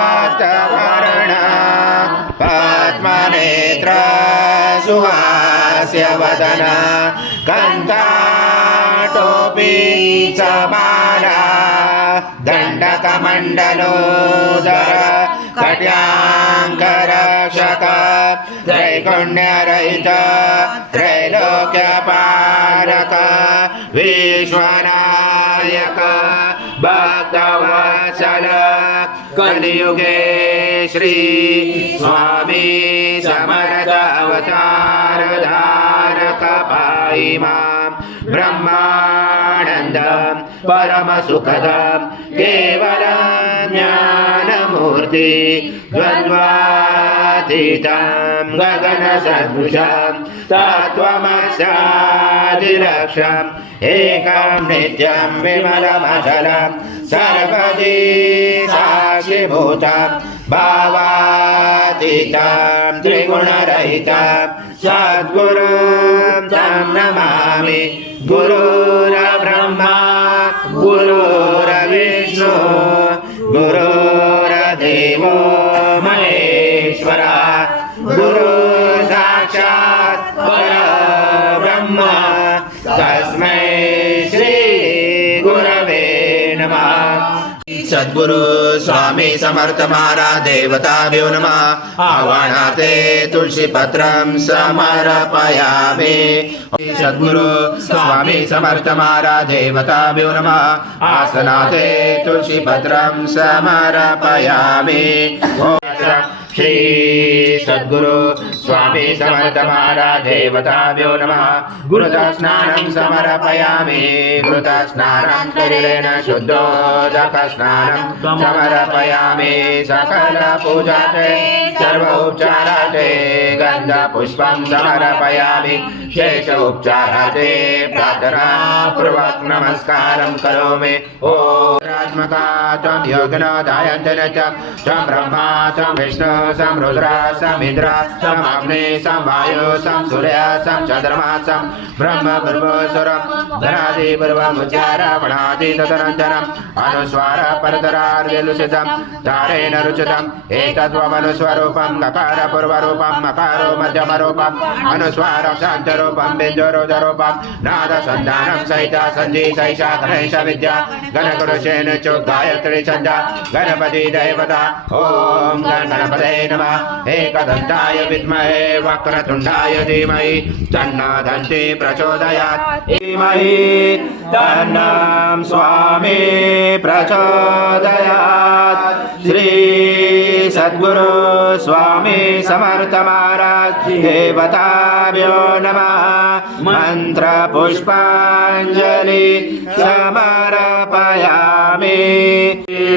रक्ताङ्गरक्तवर्ण पद्मनेत्र सुहास्य वदन कन्ताटोपी च माला दण्डकमण्डलोदर कट्याङ्करक्षक त्रैगुण्यरहित त्रैलोक्यपारक विश्वनायक भक्तवत्सल कलियुगे श्री स्वामी समर्थ अवतार धारक पाहि मां ब्रह्मानन्दं परमसुखदं केवलं ज्ञानमूर्ति द्वन्द्वातीतं गगनसदृशं तत्त्वमस्यादिलक्ष्यम् एकं नित्यं विमलमचलं सर्वदी साक्षिभूतं भावातीतं त्रिगुणरहितं सद्गुरुं तं नमामि गुरुर्ब्रह्मा गुरुर्विष्णु गुरुर्देवो महेश्वरा गुरुर्साक्षात् परब्रह्म सद्गुरु स्वामी समर्थ महाराज देवताभ्यो नमः। आवाणाते तुलसीपत्रं समर्पयामि। सद्गुरु स्वामी समर्थ महाराज देवताभ्यो नमः। आसनाते तुलसीपत्रं समर्पयामि। श्री सद्गुरु स्वामी समर्थ महाराज देवताभ्यो नमः। गुरुतः स्नानं समर्पयामि। गुरुतः स्नानं करिलेन शुद्धोदक स्नानं समर्पयामि। सकल पूजाते सर्व उपचाराते गन्धपुष्पं समर्पयामि। शेष उपचाराते प्रार्थना पूर्वक नमस्कारं करोमि। ॐ रात्मका त्वं योगनादायन्तन च। त्वं ब्रह्मा, त्वं विष्णु सं रुद्रा सं इन्द्र सं अग्नि सं वायु सं सूर्य सं चन्द्रमा सं ब्रह्म पूर्वस्वरं धनादि पूर्वमुच्चारवणादि तदनन्तरम् अनुस्वार परतरार्यलुषितं तारेण रुचितम् एतत्त्वमनुस्वरूपं नकार पूर्वरूपं नकारो मध्यमरूपम् अनुस्वार शान्तरूपं बिन्दुरुदरूपं नादसन्धानं सहित सञ्जी सैषा गणेश विद्या गणगुरुशेन चोद्गायत्री छन्दा गणपति देवता ॐ गणपते नमः एकदन्ताय विद्महे वक्रतुण्डाय धीमहि तन्नो दन्ति प्रचोदयात् धीमहि तन्नं स्वामी प्रचोदयात् श्री सद्गुरु स्वामी समर्थ महाराज देवताभ्यो नमः मन्त्रपुष्पाञ्जलि समर्पयामि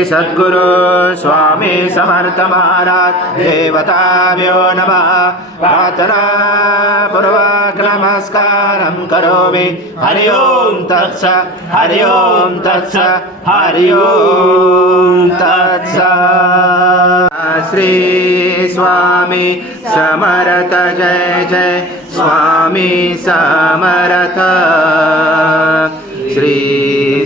सद्गुरु स्वामी समर्थ महाराज, देवताभ्यो नमः। प्रार्थना पूर्वक नमस्कारं करोमि। हरि ओं तत्स, हरि ओं तत्स, हरि ओं तत्स। श्री स्वामी समर्थ, जय जय। स्वामी समर्थ। श्री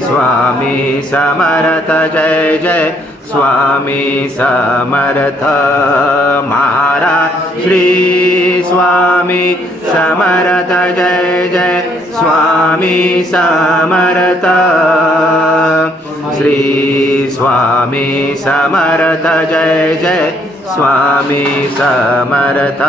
स्वामी समर्थ जय जय। स्वामी समर्थ महाराज। श्री स्वामी समर्थ जय जय। स्वामी समर्थ। श्री स्वामी समर्थ जय जय। स्वामी समर्थ